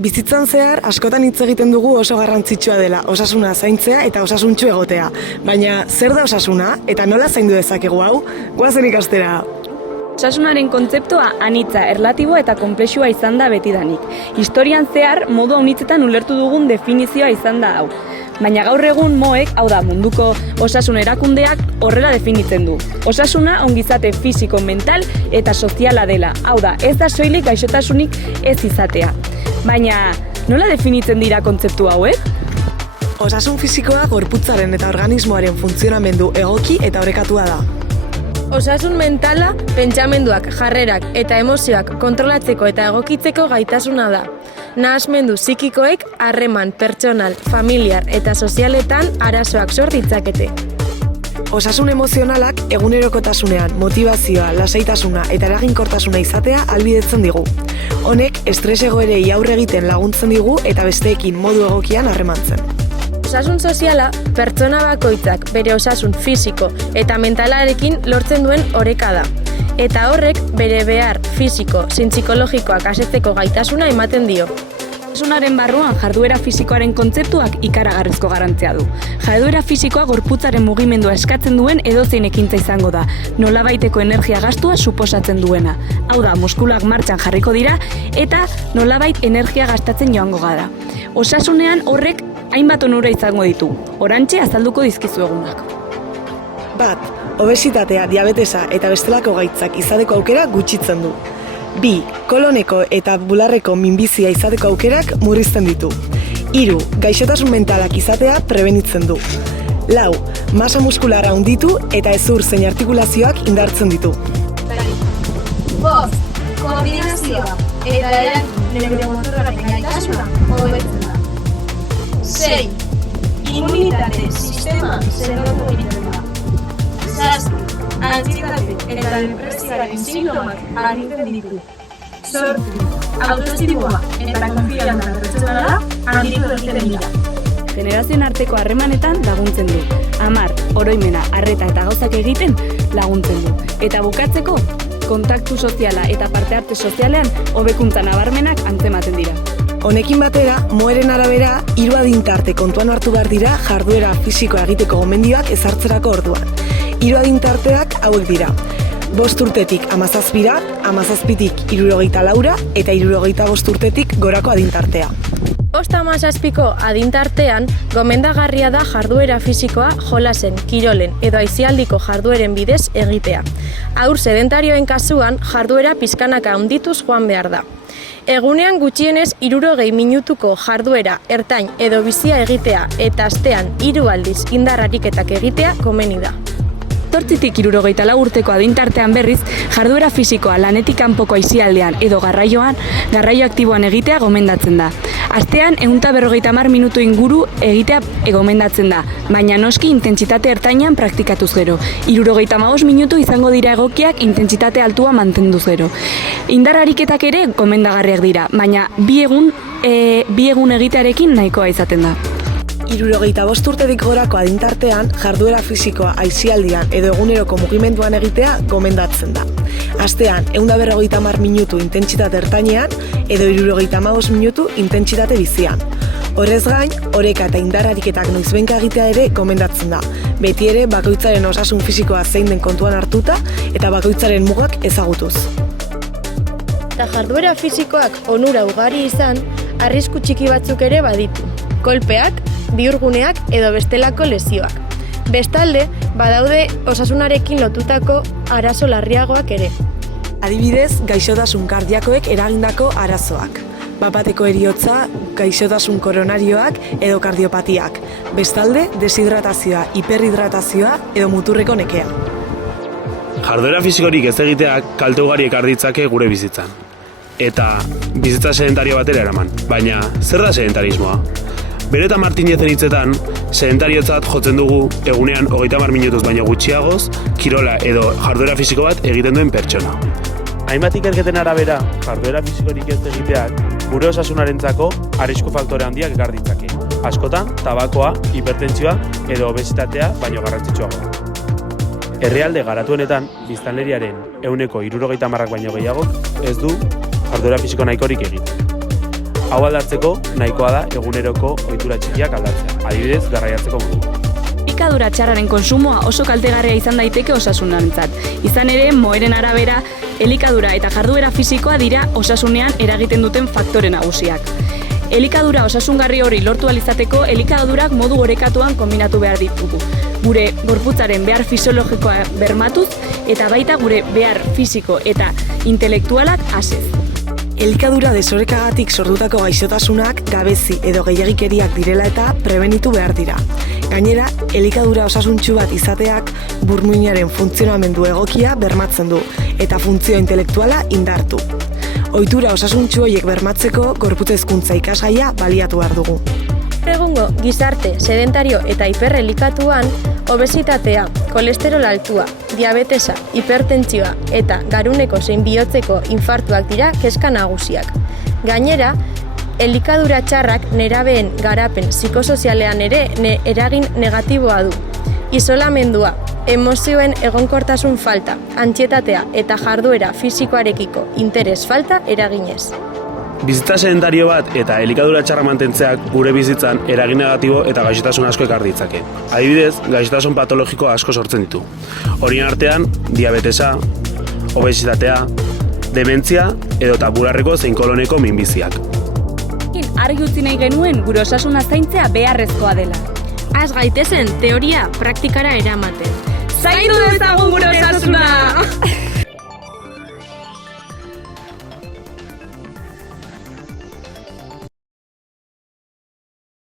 Bizitzan zehar, askotan hitz egiten dugu oso garrantzitsua dela osasuna zaintzea eta osasuntsu egotea. Baina, zer da osasuna eta nola zaindu dezakegu hau? Goazen ikastera! Osasunaren kontzeptua anitza, erlatiboa eta konplexua izan da betidanik. Historian zehar, modu haunitzetan ulertu dugun definizioa izan da hau. Baina gaur egun MOEk, hau da munduko osasun erakundeak, horrela definitzen du. Osasuna ongizate fisiko, mental eta soziala dela. Hau da, ez da soilik gaixotasunik ez izatea. Baina, nola definitzen dira kontzeptu hauek? Osasun fisikoa gorputzaren eta organismoaren funtzionamendu egoki eta orekatua da. Osasun mentala, pentsamenduak, jarrerak eta emozioak kontrolatzeko eta egokitzeko gaitasuna da. Nahasmendu psikikoek harreman pertsonal, familiar eta sozialetan arazoak sor ditzakete. Osasun emozionalak egunerokotasunean motivazioa, lasaitasuna eta eraginkortasuna izatea ahalbidetzen digu. Honek estres egoerei aurre egiten laguntzen digu eta besteekin modu egokian harremantzen. Osasun soziala, pertsona bakoitzak bere osasun fisiko eta mentalarekin lortzen duen oreka da. Eta horrek bere behar fisiko, zein psikologikoak asetzeko gaitasuna ematen dio. Osasunaren barruan jarduera fisikoaren kontzeptuak ikaragarrizko garrantzia du. Jarduera fisikoa gorputzaren mugimendua eskatzen duen edozein ekintza izango da, nolabaiteko energia gastua suposatzen duena. Hau da, muskulak martxan jarriko dira eta nolabait energia gastatzen joango gara. Osasunean horrek hainbat onura izango ditu. Orantxe azalduko dizkizu egunak. Bat, obesitatea, diabetesa eta bestelako gaitzak izateko aukera gutxitzen du. 2. Koloneko eta bularreko minbizia izateko aukerak murrizten ditu. 3. Gaixotasun mentalak izatea prebenitzen du. 4. Masa muskularra handitu eta hezur zein artikulazioak indartzen ditu. 5. Koordinazioa eta neuromotorraren gaitasuna hobetzen da. 6. Immunitate sistema sendotu egiten da. 7. Antsietate eta depresioaren sintomak argiten ditu. 8. Autoestimua eta konfiantza pertsonala handitu egiten dira. Generazioen arteko harremanetan laguntzen du. Amar, oroimena, arreta eta gauzak egiten laguntzen du. Eta bukatzeko, kontaktu soziala eta parte arte sozialean hobekuntza nabarmenak antzematen dira. Honekin batera, MOEren arabera, 3 adintarte kontuan hartu behar dira jarduera fisikoa egiteko gomendioak ezartzerako orduan. 3 adintarteak hauek dira. 5 urtetik 17ra, 17tik 64ra eta 65 urtetik gorako adintartea. 5-17ko adintartean, gomendagarria da jarduera fisikoa jolasen, kirolen edo aisialdiko jardueren bidez egitea. Haur sedentarioen kasuan, jarduera pizkanaka handituz joan behar da. Egunean gutxienez 60 minutuko jarduera ertain edo bizia egitea eta astean 3 aldiz indar ariketak egitea komeni da. 8tik 64 urteko adintartean berriz, jarduera fisikoa lanetik kanpoko aisialdean edo garraio aktiboan egitea gomendatzen da. Astean 150 minutu inguru egitea gomendatzen da, baina noski intentsitate ertainan praktikatuz gero. 75 minutu izango dira egokiak intentsitate altua mantenduz gero. Indar ariketak ere gomendagarriak dira, baina bi egun egitearekin nahikoa izaten da. 65 urtetik gorako adintartean, jarduera fisikoa aisialdian edo eguneroko mugimenduan egitea gomendatzen da. Astean, 150 minutu intentsitate ertainean edo 75 minutu intentsitate bizian. Horrez gain, oreka eta indar ariketak noizbenka egitea ere gomendatzen da. Beti ere, bakoitzaren osasun fisikoa zein den kontuan hartuta eta bakoitzaren mugak ezagutuz. Eta jarduera fisikoak onura ugari izan, arrisku txiki batzuk ere baditu. Kolpeak, bihurguneak edo bestelako lesioak. Bestalde, badaude osasunarekin lotutako arazo larriagoak ere. Adibidez, gaixotasun kardiakoek eragindako arazoak. Bapateko heriotza, gaixotasun koronarioak edo kardiopatiak. Bestalde, deshidratazioa, hiperhidratazioa edo muturreko nekea. Jarduera fisikorik ez egiteak kalte ugari ekar ditzake gure bizitzan. Eta bizitza sedentario batera eraman. Baina, zer da sedentarismoa? Bereta Martinezen hitzetan, sedentariotzat jotzen dugu egunean 30 minutuz baino gutxiagoz, kirola edo jarduera fisiko bat egiten duen pertsona. Hainbat ikerketen arabera, jarduera fisikorik ez egiteak, gure osasunarentzako arrisku faktore handiak ekar ditzake. Askotan, tabakoa, hipertentsioa edo obesitatea baino garrantzitsuagoa. Herrialde garatuenetan, biztanleriaren 60%ak baino gehiagok ez du jarduera fisiko nahikorik egiten. Hau aldatzeko nahikoa da eguneroko ohitura txikiak aldatzea, adibidez garraiatzeko modu. Elikadura txarraren konsumoa oso kaltegarria izan daiteke osasunarentzat. Izan ere, Moeren arabera, elikadura eta jarduera fisikoa dira osasunean eragiten duten faktore nagusiak. Elikadura osasungarri hori lortu ahal izateko, elikadurak modu orekatuan kombinatu behar ditugu. Gure gorputzaren behar fisiologikoa bermatuz eta baita gure behar fisiko eta intelektualak asez. Elikadura desorekagatik sortutako gaixotasunak gabezi edo gehiagikeriak direla eta prebenitu behar dira. Gainera, elikadura osasuntsu bat izateak burmuinaren funtzionamendu egokia bermatzen du eta funtzio intelektuala indartu. Ohitura osasuntsu horiek bermatzeko gorputz hezkuntza ikasgaia baliatu behar dugu. Egungo gizarte, sedentario eta hiperrelikatuan, obesitatea, kolesterol altua, diabetesa, hipertentsioa eta garuneko zein bihotzeko infartuak dira kezka nagusiak. Gainera, elikadura txarrak nerabeen garapen psikosozialean ere eragin negatiboa du. Isolamendua, emozioen egonkortasun falta, antsietatea eta jarduera fisikoarekiko interes falta eraginez. Bizitza sedentario bat eta elikadura txarra mantentzeak gure bizitzan eragin negatibo eta gaixotasun asko ekar ditzake. Adibidez, gaixotasun patologiko asko sortzen ditu. Horien artean, diabetesa, obesitatea, dementzia edota bularreko zein koloneko minbiziak. Argi utzi nahi genuen gure osasuna zaintzea beharrezkoa dela. Az gaitezen teoria praktikara eramaten. Zaindu dezagun gure osasuna!